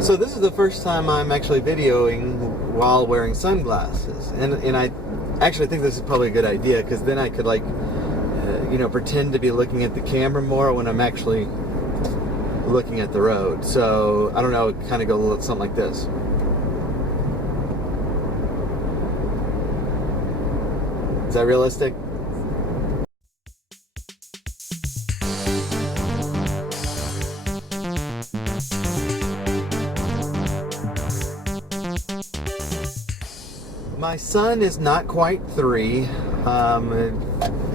So this is the first time I'm actually videoing while wearing sunglasses, and I actually think this is probably a good idea, because then I could pretend to be looking at the camera more when I'm actually looking at the road. So I don't know, kind of go something like this. Is that realistic? My son is not quite 3.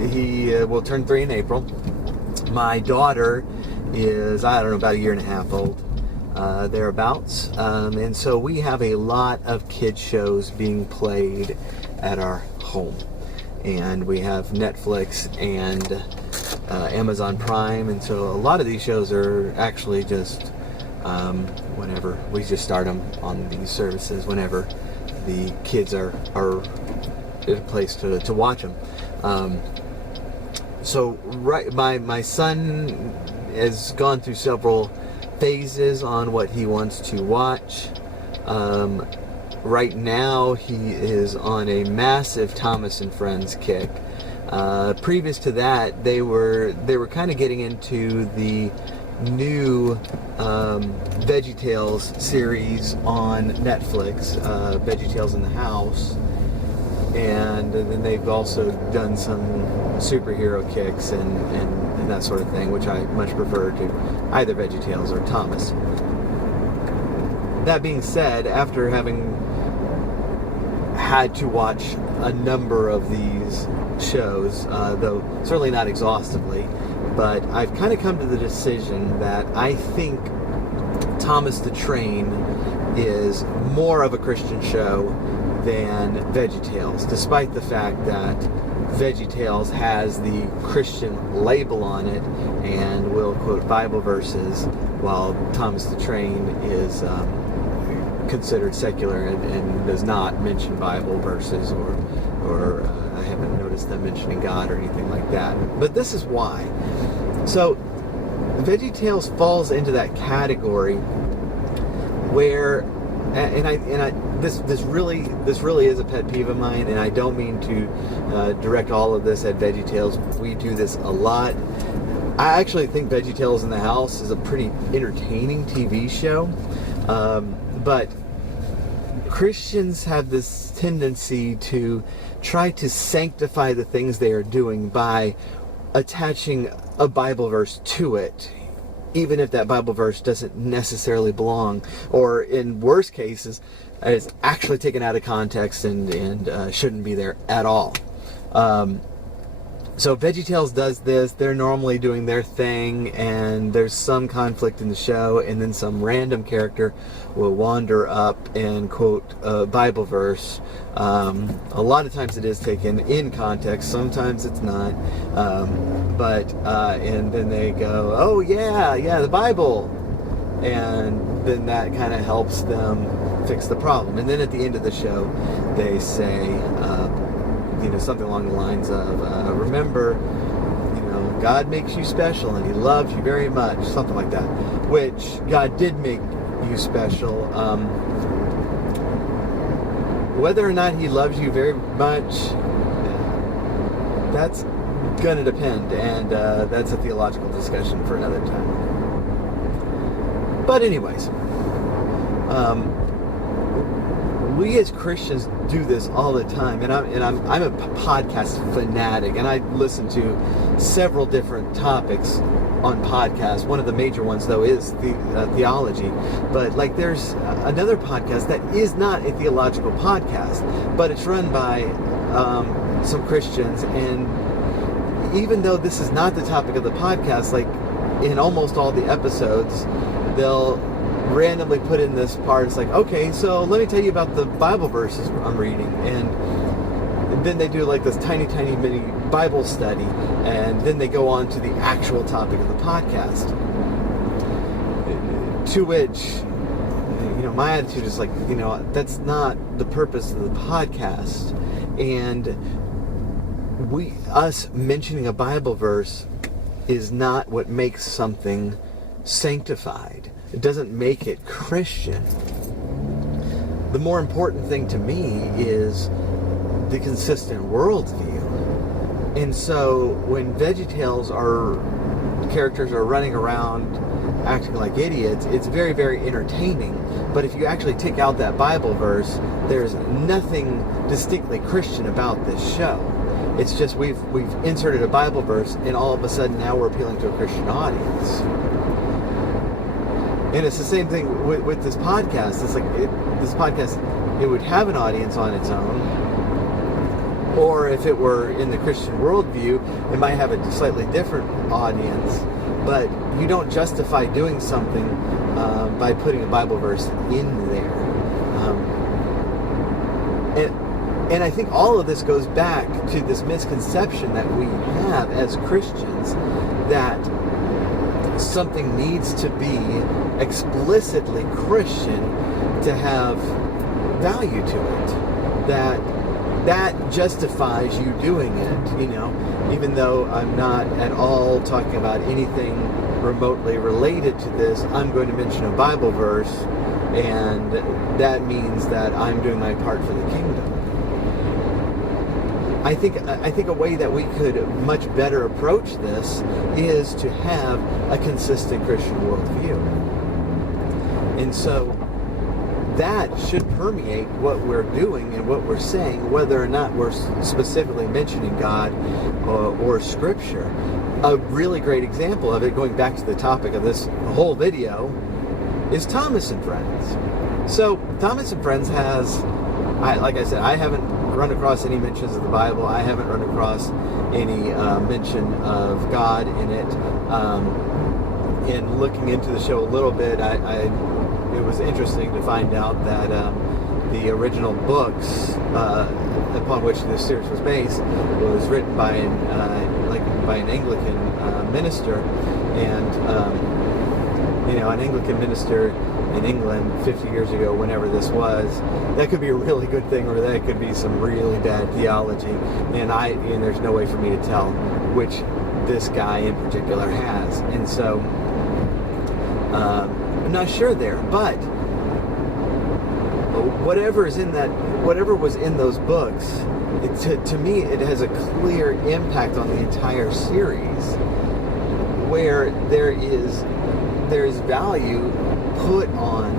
He will turn 3 in April. My daughter is, I don't know, about a year and a half old, thereabouts. And so we have a lot of kid shows being played at our home. And we have Netflix and Amazon Prime. And so a lot of these shows are actually just whenever we just start them on these services, whenever the kids are in a place to watch them. So my son has gone through several phases on what he wants to watch. Right now he is on a massive Thomas and Friends kick. Previous to that, they were kind of getting into the new VeggieTales series on Netflix, VeggieTales in the House, and then they've also done some superhero kicks and that sort of thing, which I much prefer to either VeggieTales or Thomas. That being said, after having had to watch a number of these shows, though certainly not exhaustively, but I've kind of come to the decision that I think Thomas the Train is more of a Christian show than VeggieTales, despite the fact that VeggieTales has the Christian label on it and will quote Bible verses, while Thomas the Train is considered secular and does not mention Bible verses, or I haven't noticed them mentioning God or anything like that. But this is why. So VeggieTales falls into that category where, this really is a pet peeve of mine, and I don't mean to direct all of this at VeggieTales. We do this a lot. I actually think VeggieTales in the House is a pretty entertaining TV show, but Christians have this tendency to try to sanctify the things they are doing by attaching a Bible verse to it, even if that Bible verse doesn't necessarily belong, or in worst cases, is actually taken out of context and shouldn't be there at all. So VeggieTales does this. They're normally doing their thing, and there's some conflict in the show, and then some random character will wander up and quote a Bible verse. A lot of times it is taken in context, sometimes it's not. And then they go, oh yeah, the Bible. And then that kind of helps them fix the problem. And then at the end of the show, they say, something along the lines of, remember, God makes you special and He loves you very much, something like that, which God did make you special. Whether or not He loves you very much, that's going to depend, and that's a theological discussion for another time. But anyways, we as Christians do this all the time, and I'm a podcast fanatic, and I listen to several different topics on podcasts. One of the major ones, though, is theology. But there's another podcast that is not a theological podcast, but it's run by some Christians, and even though this is not the topic of the podcast, in almost all the episodes, they'll randomly put in this part. It's okay, so let me tell you about the Bible verses I'm reading, and then they do this tiny mini Bible study, and then they go on to the actual topic of the podcast, to which my attitude is that's not the purpose of the podcast. And us mentioning a Bible verse is not what makes something sanctified. It doesn't make it Christian. The more important thing to me is the consistent worldview. And so when VeggieTales characters are running around acting like idiots, it's very, very entertaining. But if you actually take out that Bible verse, there's nothing distinctly Christian about this show. It's just we've inserted a Bible verse, and all of a sudden now we're appealing to a Christian audience. And it's the same thing with this podcast. It's like this podcast, it would have an audience on its own. Or if it were in the Christian worldview, it might have a slightly different audience. But you don't justify doing something by putting a Bible verse in there. And I think all of this goes back to this misconception that we have as Christians that something needs to be explicitly Christian to have value to it. That justifies you doing it, even though I'm not at all talking about anything remotely related to this. I'm going to mention a Bible verse, and that means that I'm doing my part for the kingdom. I think a way that we could much better approach this is to have a consistent Christian worldview. And so that should permeate what we're doing and what we're saying, whether or not we're specifically mentioning God or Scripture. A really great example of it, going back to the topic of this whole video, is Thomas and Friends. So Thomas and Friends has, like I said, I haven't run across any mentions of the Bible. I haven't run across any mention of God in it. In looking into the show a little bit, it was interesting to find out that the original books upon which this series was based was written by an Anglican minister, and an Anglican minister in England 50 years ago, whenever this was, that could be a really good thing, or that could be some really bad theology, and there's no way for me to tell which this guy in particular has, and so I'm not sure there, but whatever was in those books, to me, it has a clear impact on the entire series, where there is value put on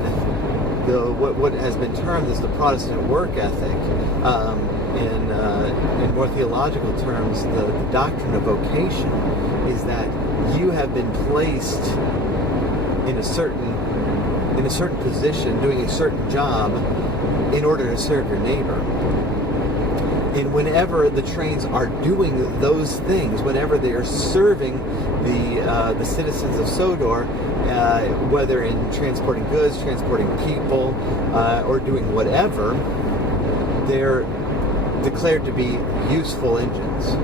what has been termed as the Protestant work ethic. In more theological terms, the doctrine of vocation is that you have been placed in a certain position, doing a certain job, in order to serve your neighbor. And whenever the trains are doing those things, whenever they are serving the citizens of Sodor, whether in transporting goods, transporting people, or doing whatever, they're declared to be useful engines.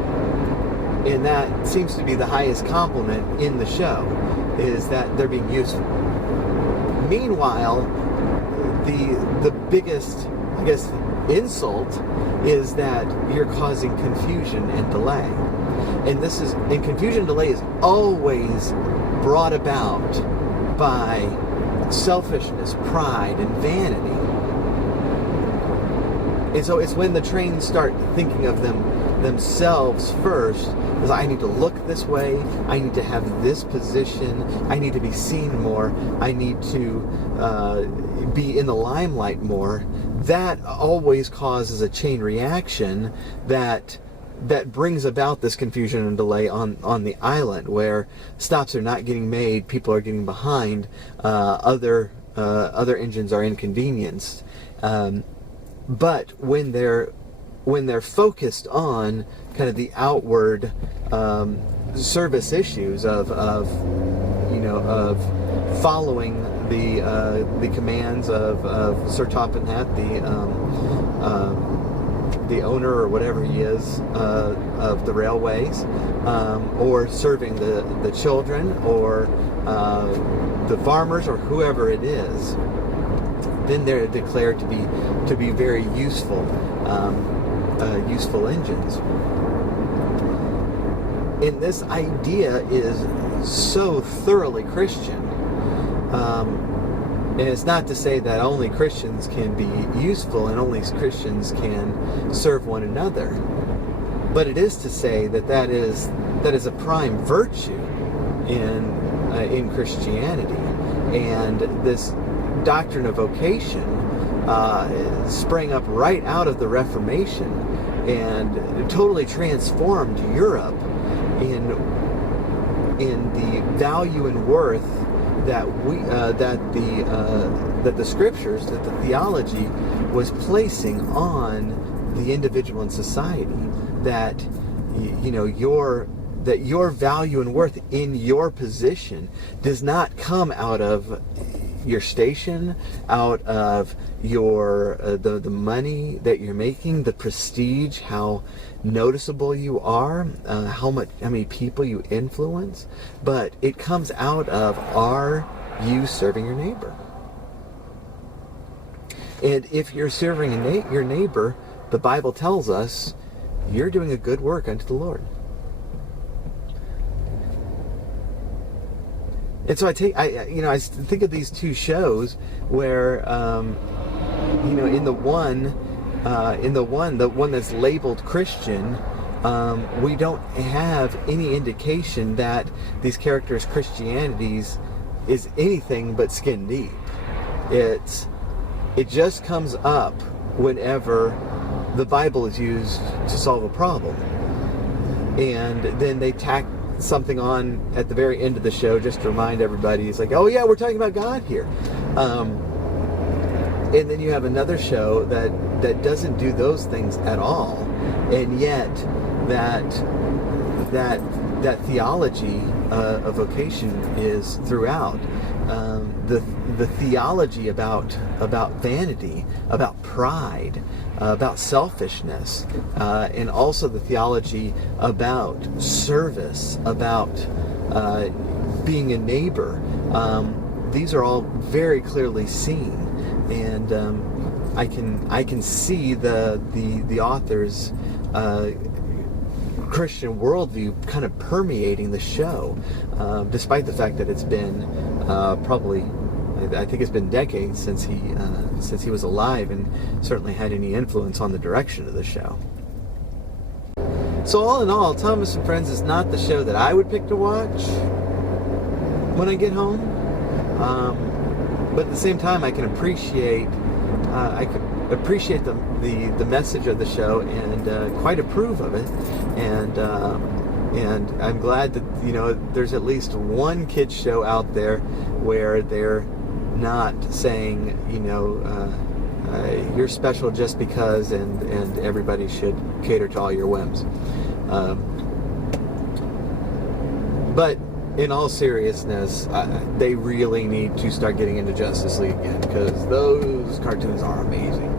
And that seems to be the highest compliment in the show, is that they're being useful. Meanwhile, the biggest, I guess, insult is that you're causing confusion and delay. And confusion and delay is always brought about by selfishness, pride, and vanity. And so it's when the trains start thinking of themselves first, as I need to look this way, I need to have this position, I need to be seen more, I need to be in the limelight more. That always causes a chain reaction that brings about this confusion and delay on the island, where stops are not getting made, people are getting behind, other engines are inconvenienced. But when they're focused on kind of the outward service issues of following the commands of Sir Toppinhat, the owner or whatever he is of the railways, or serving the children, or the farmers, or whoever it is, then they're declared to be very useful engines. And this idea is so thoroughly Christian. And it's not to say that only Christians can be useful and only Christians can serve one another, but it is to say that that is a prime virtue in Christianity. And this doctrine of vocation sprang up right out of the Reformation and totally transformed Europe in the value and worth that the scriptures, that the theology was placing on the individual in society. That your value and worth in your position does not come out of your station, out of your the money that you're making, the prestige, how noticeable you are, how many people you influence, but it comes out of, are you serving your neighbor? And if you're serving your neighbor, the Bible tells us you're doing a good work unto the Lord. And so I think of these two shows where, the one that's labeled Christian, we don't have any indication that these characters' Christianities is anything but skin deep. It just comes up whenever the Bible is used to solve a problem, and then they tack something on at the very end of the show just to remind everybody. It's like, oh yeah, we're talking about God here. And then you have another show that doesn't do those things at all, and yet that theology of vocation is throughout. The theology about vanity, about pride, about selfishness, and also the theology about service, about being a neighbor. These are all very clearly seen, and I can see the author's Christian worldview kind of permeating the show, despite the fact that it's been probably, I think it's been decades since he was alive, and certainly had any influence on the direction of the show. So all in all, Thomas and Friends is not the show that I would pick to watch when I get home, but at the same time I can appreciate the message of the show and quite approve of it, and I'm glad that there's at least one kids show out there where they're not saying you're special just because and everybody should cater to all your whims. But in all seriousness, they really need to start getting into Justice League again, because those cartoons are amazing.